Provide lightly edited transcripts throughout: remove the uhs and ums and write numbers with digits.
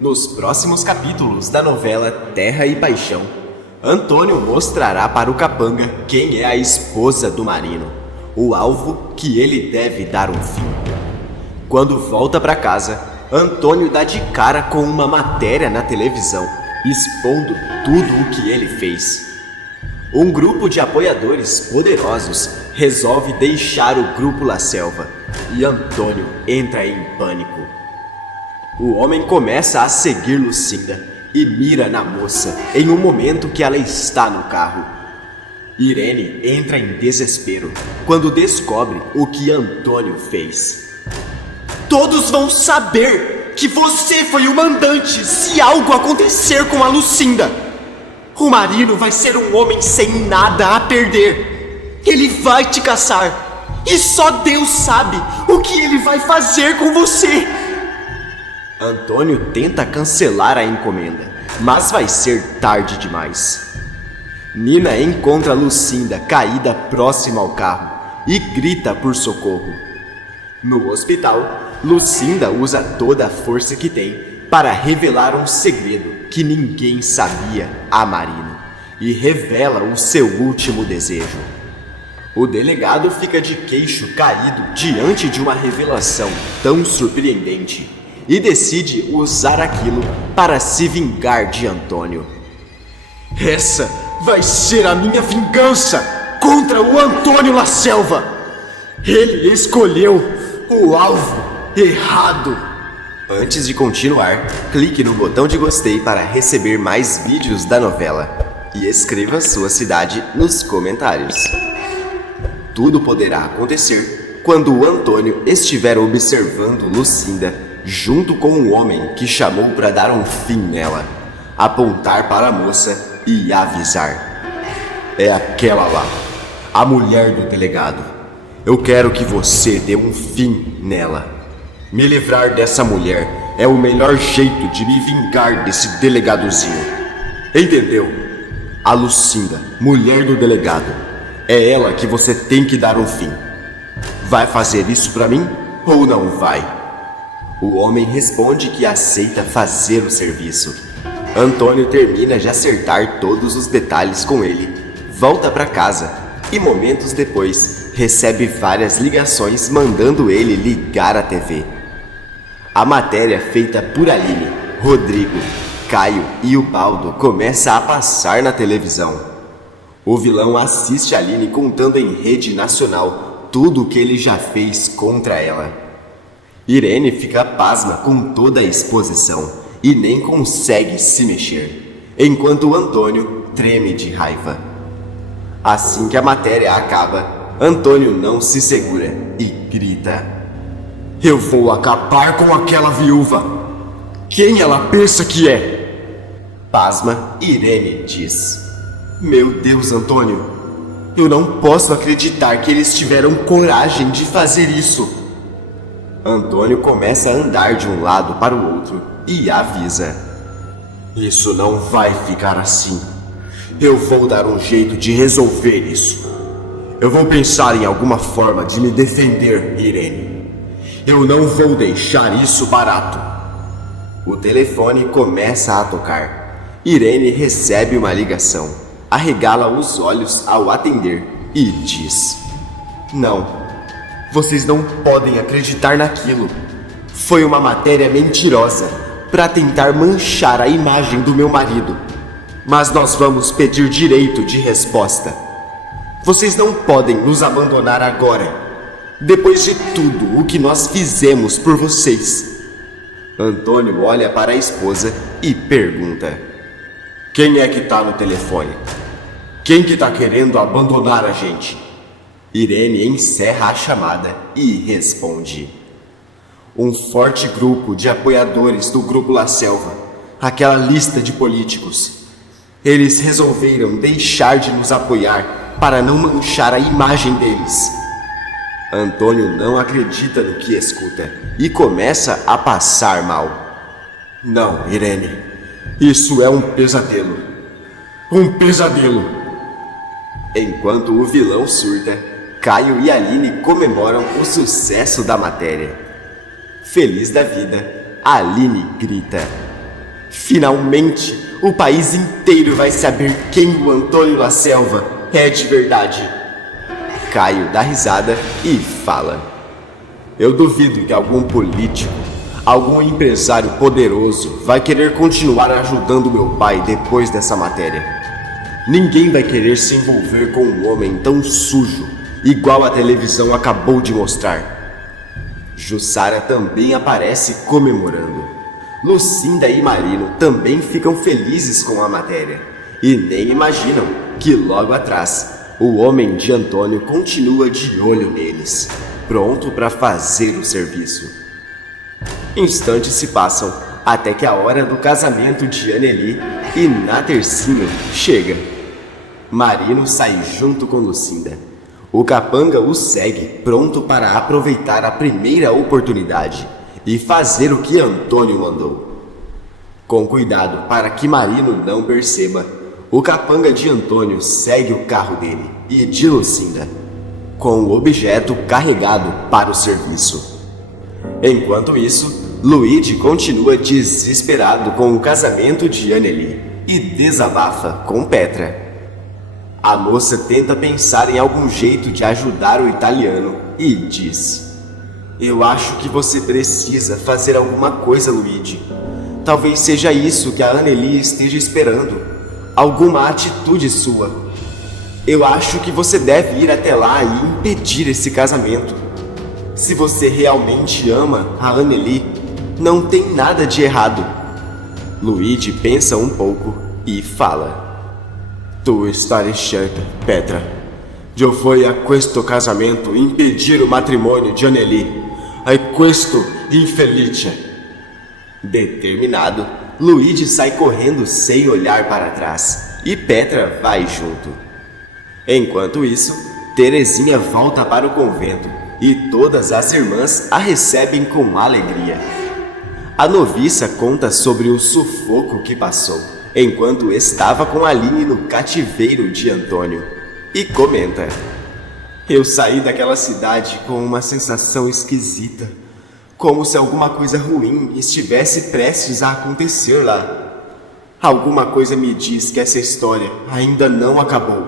Nos próximos capítulos da novela Terra e Paixão, Antônio mostrará para o capanga quem é a esposa do Marino, o alvo que ele deve dar um fim. Quando volta para casa, Antônio dá de cara com uma matéria na televisão, expondo tudo o que ele fez. Um grupo de apoiadores poderosos resolve deixar o grupo La Selva e Antônio entra em pânico. O homem começa a seguir Lucinda e mira na moça em um momento que ela está no carro. Irene entra em desespero quando descobre o que Antônio fez. Todos vão saber que você foi o mandante se algo acontecer com a Lucinda. O Marino vai ser um homem sem nada a perder. Ele vai te caçar. E só Deus sabe o que ele vai fazer com você. Antônio tenta cancelar a encomenda, mas vai ser tarde demais. Nina encontra Lucinda caída próxima ao carro e grita por socorro. No hospital, Lucinda usa toda a força que tem para revelar um segredo que ninguém sabia a Marino e revela o seu último desejo. O delegado fica de queixo caído diante de uma revelação tão surpreendente e decide usar aquilo para se vingar de Antônio. Essa vai ser a minha vingança contra o Antônio La Selva. Ele escolheu o alvo errado. Antes de continuar, clique no botão de gostei para receber mais vídeos da novela e escreva sua cidade nos comentários. Tudo poderá acontecer quando o Antônio estiver observando Lucinda junto com um homem que chamou para dar um fim nela, apontar para a moça e avisar. É aquela lá, a mulher do delegado. Eu quero que você dê um fim nela. Me livrar dessa mulher é o melhor jeito de me vingar desse delegadozinho. Entendeu? A Lucinda, mulher do delegado. É ela que você tem que dar um fim. Vai fazer isso pra mim ou não vai? O homem responde que aceita fazer o serviço. Antônio termina de acertar todos os detalhes com ele, volta pra casa e momentos depois recebe várias ligações mandando ele ligar a TV. A matéria feita por Aline, Rodrigo, Caio e o Baldo começa a passar na televisão. O vilão assiste Aline contando em rede nacional tudo o que ele já fez contra ela. Irene fica pasma com toda a exposição e nem consegue se mexer, enquanto Antônio treme de raiva. Assim que a matéria acaba, Antônio não se segura e grita: Eu vou acabar com aquela viúva! Quem ela pensa que é? Pasma, Irene diz: Meu Deus, Antônio, eu não posso acreditar que eles tiveram coragem de fazer isso. Antônio começa a andar de um lado para o outro e avisa: Isso não vai ficar assim. Eu vou dar um jeito de resolver isso. Eu vou pensar em alguma forma de me defender, Irene. Eu não vou deixar isso barato. O telefone começa a tocar. Irene recebe uma ligação, arregala os olhos ao atender e diz: Não, vocês não podem acreditar naquilo. Foi uma matéria mentirosa para tentar manchar a imagem do meu marido. Mas nós vamos pedir direito de resposta. Vocês não podem nos abandonar agora, depois de tudo o que nós fizemos por vocês. Antônio olha para a esposa e pergunta: Quem é que tá no telefone? Quem que tá querendo abandonar a gente? Irene encerra a chamada e responde: Um forte grupo de apoiadores do Grupo La Selva, aquela lista de políticos. Eles resolveram deixar de nos apoiar para não manchar a imagem deles. Antônio não acredita no que escuta e começa a passar mal. Não, Irene, isso é um pesadelo. Um pesadelo. Enquanto o vilão surta, Caio e Aline comemoram o sucesso da matéria. Feliz da vida, Aline grita: Finalmente, o país inteiro vai saber quem o Antônio La Selva é de verdade. Caio dá risada e fala: eu duvido que algum político, algum empresário poderoso vai querer continuar ajudando meu pai depois dessa matéria. Ninguém vai querer se envolver com um homem tão sujo, igual a televisão acabou de mostrar. Jussara também aparece comemorando. Lucinda e Marino também ficam felizes com a matéria e nem imaginam que logo atrás o homem de Antônio continua de olho neles, pronto para fazer o serviço. Instantes se passam até que a hora do casamento de Anneli e Natercinho chega. Marino sai junto com Lucinda. O capanga o segue, pronto para aproveitar a primeira oportunidade e fazer o que Antônio mandou. Com cuidado para que Marino não perceba, o capanga de Antônio segue o carro dele e de Lucinda, com o objeto carregado para o serviço. Enquanto isso, Luigi continua desesperado com o casamento de Anneli e desabafa com Petra. A moça tenta pensar em algum jeito de ajudar o italiano e diz: eu acho que você precisa fazer alguma coisa, Luigi. Talvez seja isso que a Anneli esteja esperando. Alguma atitude sua. Eu acho que você deve ir até lá e impedir esse casamento. Se você realmente ama a Anneli, não tem nada de errado. Luigi pensa um pouco e fala: tu estás certa, Petra. Eu fui a questo casamento impedir o matrimônio de Anneli. A questo infelice. Determinado, Luigi sai correndo sem olhar para trás e Petra vai junto. Enquanto isso, Terezinha volta para o convento e todas as irmãs a recebem com alegria. A noviça conta sobre o sufoco que passou enquanto estava com Aline no cativeiro de Antônio e comenta: eu saí daquela cidade com uma sensação esquisita, como se alguma coisa ruim estivesse prestes a acontecer lá. Alguma coisa me diz que essa história ainda não acabou.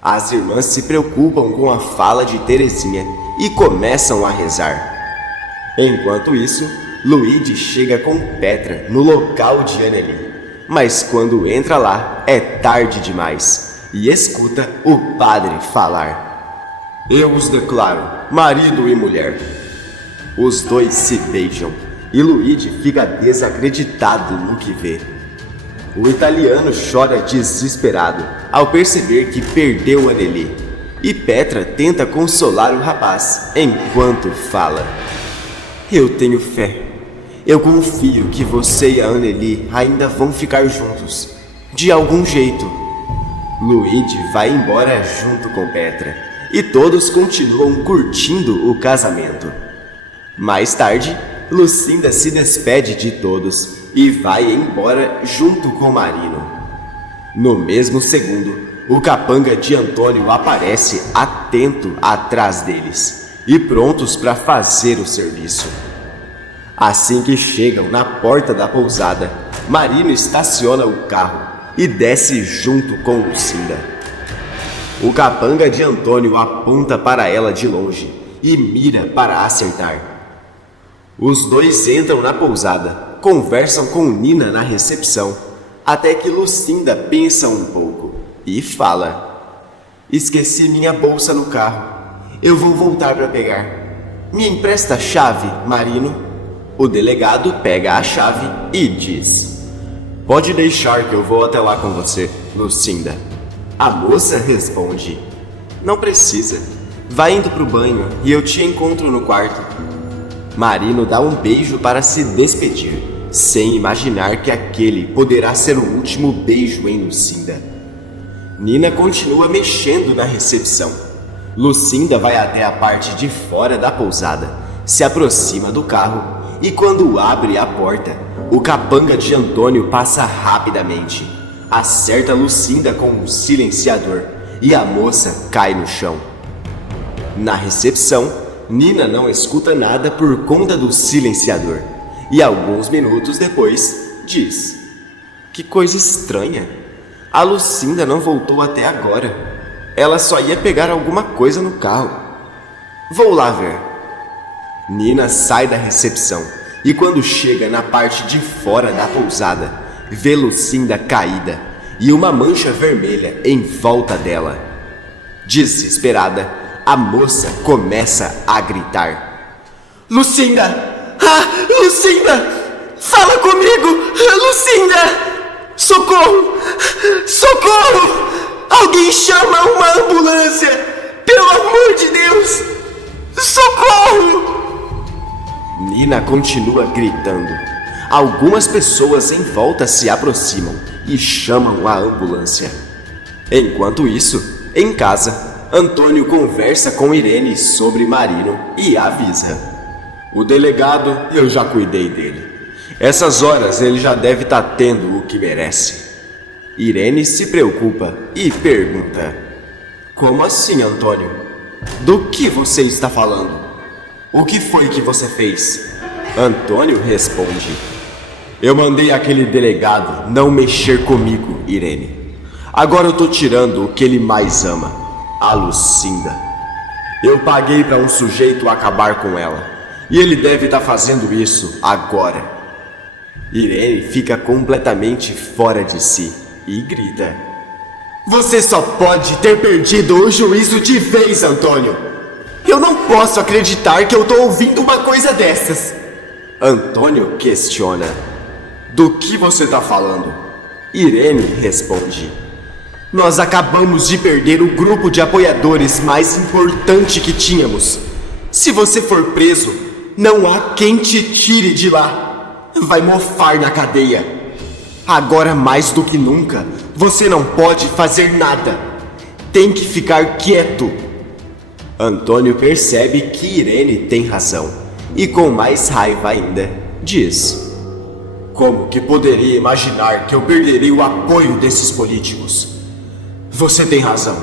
As irmãs se preocupam com a fala de Terezinha e começam a rezar. Enquanto isso, Luigi chega com Petra no local de Anneli, mas quando entra lá é tarde demais e escuta o padre falar: eu os declaro marido e mulher. Os dois se beijam e Luigi fica desacreditado no que vê. O italiano chora desesperado ao perceber que perdeu Anneli e Petra tenta consolar o rapaz enquanto fala: eu tenho fé. Eu confio que você e a Anneli ainda vão ficar juntos, de algum jeito. Luigi vai embora junto com Petra e todos continuam curtindo o casamento. Mais tarde, Lucinda se despede de todos e vai embora junto com Marino. No mesmo segundo, o capanga de Antônio aparece atento atrás deles e prontos para fazer o serviço. Assim que chegam na porta da pousada, Marino estaciona o carro e desce junto com Lucinda. O capanga de Antônio aponta para ela de longe e mira para acertar. Os dois entram na pousada, conversam com Nina na recepção, até que Lucinda pensa um pouco e fala: esqueci minha bolsa no carro. Eu vou voltar para pegar. Me empresta a chave, Marino? O delegado pega a chave e diz: pode deixar que eu vou até lá com você, Lucinda. A moça responde: não precisa. Vai indo pro banho e eu te encontro no quarto. Marino dá um beijo para se despedir, sem imaginar que aquele poderá ser o último beijo em Lucinda. Nina continua mexendo na recepção. Lucinda vai até a parte de fora da pousada, se aproxima do carro e quando abre a porta, o capanga de Antônio passa rapidamente, acerta Lucinda com um silenciador e a moça cai no chão. Na recepção, Nina não escuta nada por conta do silenciador e alguns minutos depois, diz: que coisa estranha. A Lucinda não voltou até agora. Ela só ia pegar alguma coisa no carro. Vou lá ver. Nina sai da recepção e quando chega na parte de fora da pousada, vê Lucinda caída e uma mancha vermelha em volta dela. Desesperada, a moça começa a gritar: Lucinda! Ah, Lucinda! Fala comigo! Lucinda! Socorro! Socorro! Alguém chama uma ambulância! Pelo amor de Deus! Socorro! Nina continua gritando. Algumas pessoas em volta se aproximam e chamam a ambulância. Enquanto isso, em casa, Antônio conversa com Irene sobre Marino e avisa: o delegado, eu já cuidei dele. Essas horas ele já deve estar tendo o que merece. Irene se preocupa e pergunta: como assim, Antônio? Do que você está falando? O que foi que você fez? Antônio responde: eu mandei aquele delegado não mexer comigo, Irene. Agora eu tô tirando o que ele mais ama, a Lucinda. Eu paguei para um sujeito acabar com ela, e ele deve estar fazendo isso agora. Irene fica completamente fora de si e grita: você só pode ter perdido o juízo de vez, Antônio. Eu não posso acreditar que eu tô ouvindo uma coisa dessas. Antônio questiona: do que você tá falando? Irene responde: nós acabamos de perder o grupo de apoiadores mais importante que tínhamos. Se você for preso, não há quem te tire de lá. Vai mofar na cadeia. Agora mais do que nunca, você não pode fazer nada. Tem que ficar quieto. Antônio percebe que Irene tem razão e com mais raiva ainda, diz: como que poderia imaginar que eu perderia o apoio desses políticos? Você tem razão.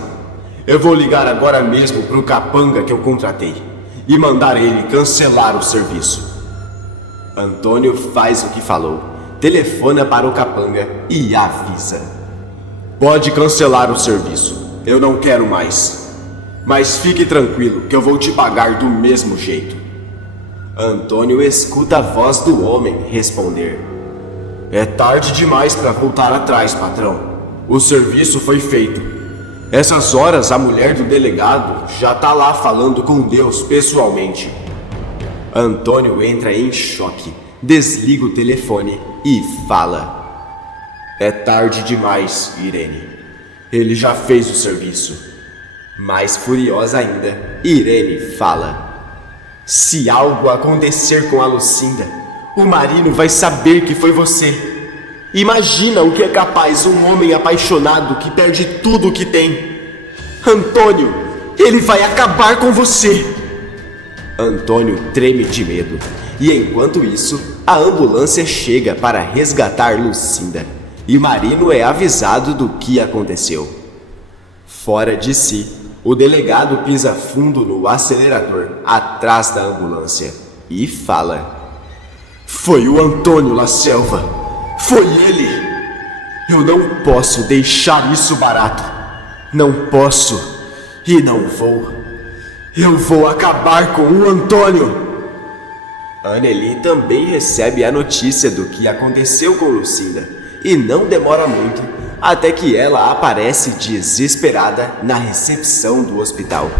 Eu vou ligar agora mesmo pro capanga que eu contratei e mandar ele cancelar o serviço. Antônio faz o que falou, telefona para o capanga e avisa: pode cancelar o serviço, eu não quero mais. Mas fique tranquilo que eu vou te pagar do mesmo jeito. Antônio escuta a voz do homem responder: é tarde demais para voltar atrás, patrão. O serviço foi feito. Essas horas a mulher do delegado já tá lá falando com Deus pessoalmente. Antônio entra em choque, desliga o telefone e fala: é tarde demais, Irene. Ele já fez o serviço. Mais furiosa ainda, Irene fala: se algo acontecer com a Lucinda, o Marino vai saber que foi você. Imagina o que é capaz um homem apaixonado que perde tudo o que tem. Antônio, ele vai acabar com você. Antônio treme de medo e enquanto isso, a ambulância chega para resgatar Lucinda e Marino é avisado do que aconteceu. Fora de si, o delegado pisa fundo no acelerador atrás da ambulância e fala: foi o Antônio La Selva. Foi ele! Eu não posso deixar isso barato. Não posso e não vou. Eu vou acabar com o Antônio. Anneli também recebe a notícia do que aconteceu com Lucinda e não demora muito até que ela aparece desesperada na recepção do hospital.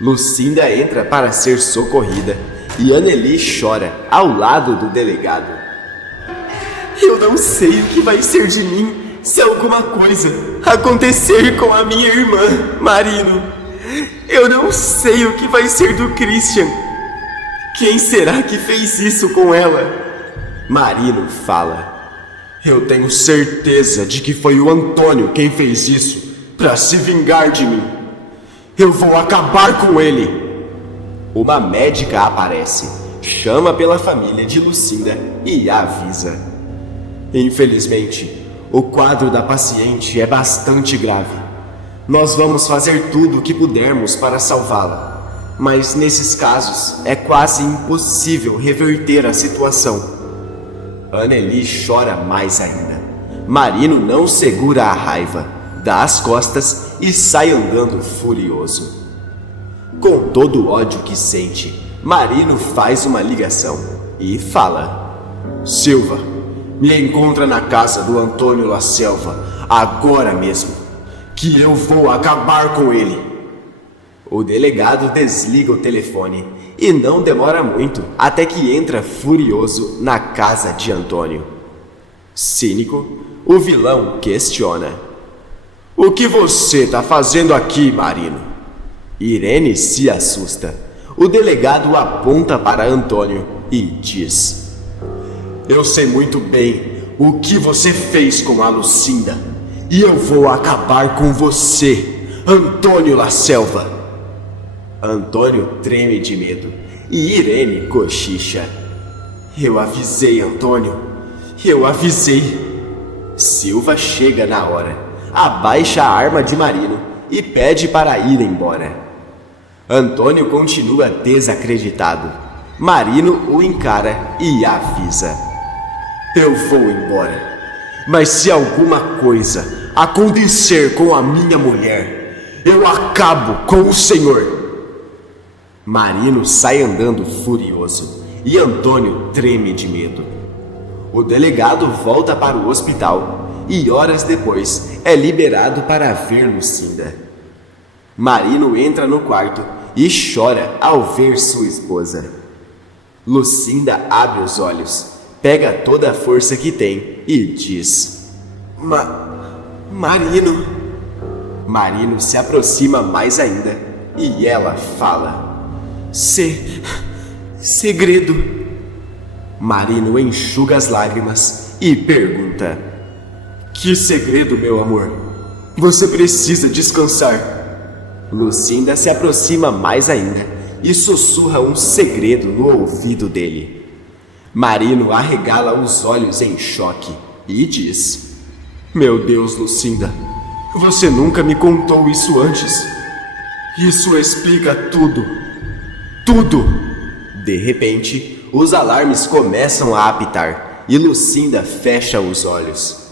Lucinda entra para ser socorrida e Anneli chora ao lado do delegado. Eu não sei o que vai ser de mim se alguma coisa acontecer com a minha irmã, Marino. Eu não sei o que vai ser do Christian. Quem será que fez isso com ela? Marino fala: eu tenho certeza de que foi o Antônio quem fez isso para se vingar de mim. Eu vou acabar com ele. Uma médica aparece, chama pela família de Lucinda e avisa: infelizmente, o quadro da paciente é bastante grave. Nós vamos fazer tudo o que pudermos para salvá-la, mas nesses casos é quase impossível reverter a situação. Anneli chora mais ainda. Marino não segura a raiva, dá as costas e sai andando furioso. Com todo o ódio que sente, Marino faz uma ligação e fala: Silva, me encontra na casa do Antônio La Selva agora mesmo, que eu vou acabar com ele. O delegado desliga o telefone e não demora muito até que entra furioso na casa de Antônio. Cínico, o vilão questiona: O que você está fazendo aqui, Marino? Irene se assusta. O delegado aponta para Antônio e diz: Eu sei muito bem o que você fez com a Lucinda, e eu vou acabar com você, Antônio La Selva. Antônio treme de medo e Irene cochicha: Eu avisei, Antônio, eu avisei. Silva chega na hora, abaixa a arma de Marino e pede para ir embora. Antônio continua desacreditado. Marino o encara e avisa: Eu vou embora, mas se alguma coisa acontecer com a minha mulher, eu acabo com o senhor. Marino sai andando furioso e Antônio treme de medo. O delegado volta para o hospital e horas depois é liberado para ver Lucinda. Marino entra no quarto e chora ao ver sua esposa. Lucinda abre os olhos, pega toda a força que tem e diz: Marino. Marino se aproxima mais ainda e ela fala: Segredo. Marino enxuga as lágrimas e pergunta: Que segredo, meu amor? Você precisa descansar. Lucinda se aproxima mais ainda e sussurra um segredo no ouvido dele. Marino arregala os olhos em choque e diz: Meu Deus, Lucinda, você nunca me contou isso antes. Isso explica tudo. Tudo! De repente, os alarmes começam a apitar e Lucinda fecha os olhos.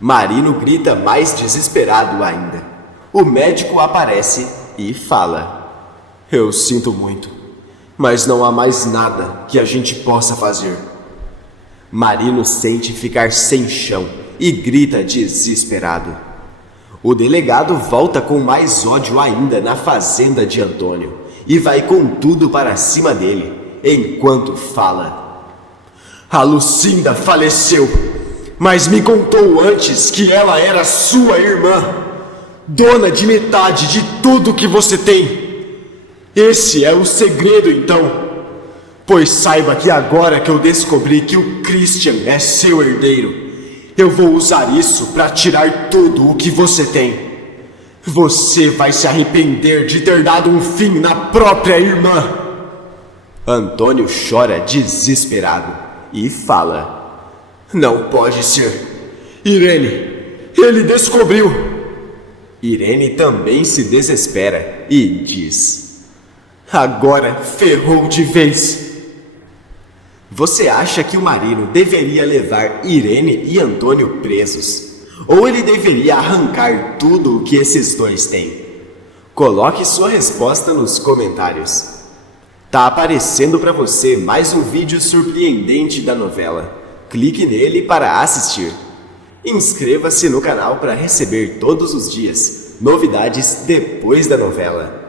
Marino grita mais desesperado ainda. O médico aparece e fala: Eu sinto muito, mas não há mais nada que a gente possa fazer. Marino sente ficar sem chão e grita desesperado. O delegado volta com mais ódio ainda na fazenda de Antônio e vai com tudo para cima dele, enquanto fala: A Lucinda faleceu, mas me contou antes que ela era sua irmã, dona de metade de tudo que você tem. Esse é o segredo, então. Pois saiba que agora que eu descobri que o Christian é seu herdeiro, eu vou usar isso para tirar tudo o que você tem. Você vai se arrepender de ter dado um fim na própria irmã. Antônio chora desesperado e fala: Não pode ser. Irene, ele descobriu. Irene também se desespera e diz: Agora ferrou de vez. Você acha que o Marino deveria levar Irene e Antônio presos? Ou ele deveria arrancar tudo o que esses dois têm? Coloque sua resposta nos comentários. Tá aparecendo para você mais um vídeo surpreendente da novela. Clique nele para assistir. Inscreva-se no canal para receber todos os dias novidades depois da novela.